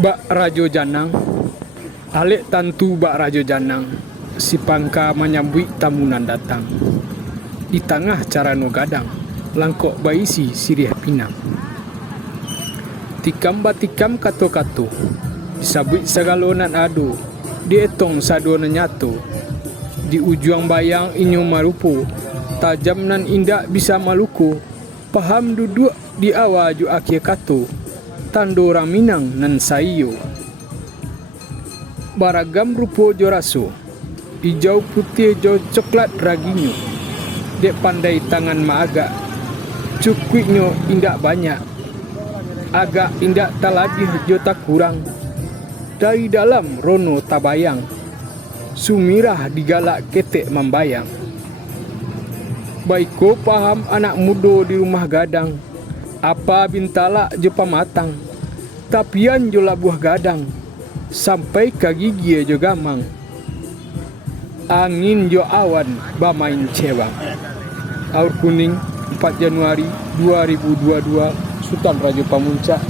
Bak Rajo Janang, Alek tantu Bak Rajo Janang, si pangka menyambut tamunan datang. Di tengah carano gadang, langkok baisi sirih pinang. Tikam batikam kato-kato, disabut segalonan ado, dietong sadona nyato. Di ujung bayang inyo marupo, tajam nan indak bisa maluko. Paham duduk di awaju akhir kato, tando orang Minang nan sayo. Baragam rupo jo raso, hijau putih jo coklat raginyo. Dek pandai tangan maagak, cukiknyo indak banyak. Agak indak talagih jo tak kurang. Dari dalam rono tabayang, sumirah digalak ketek membayang. Baiko paham anak mudo di rumah gadang, apa bintala jo pamatang, tapian jo labuh gadang, sampai ke gigi jo gamang. Angin jo awan bamain cewang. Aur Kuning 4 Januari 2022, Sultan Raja Pamuncak,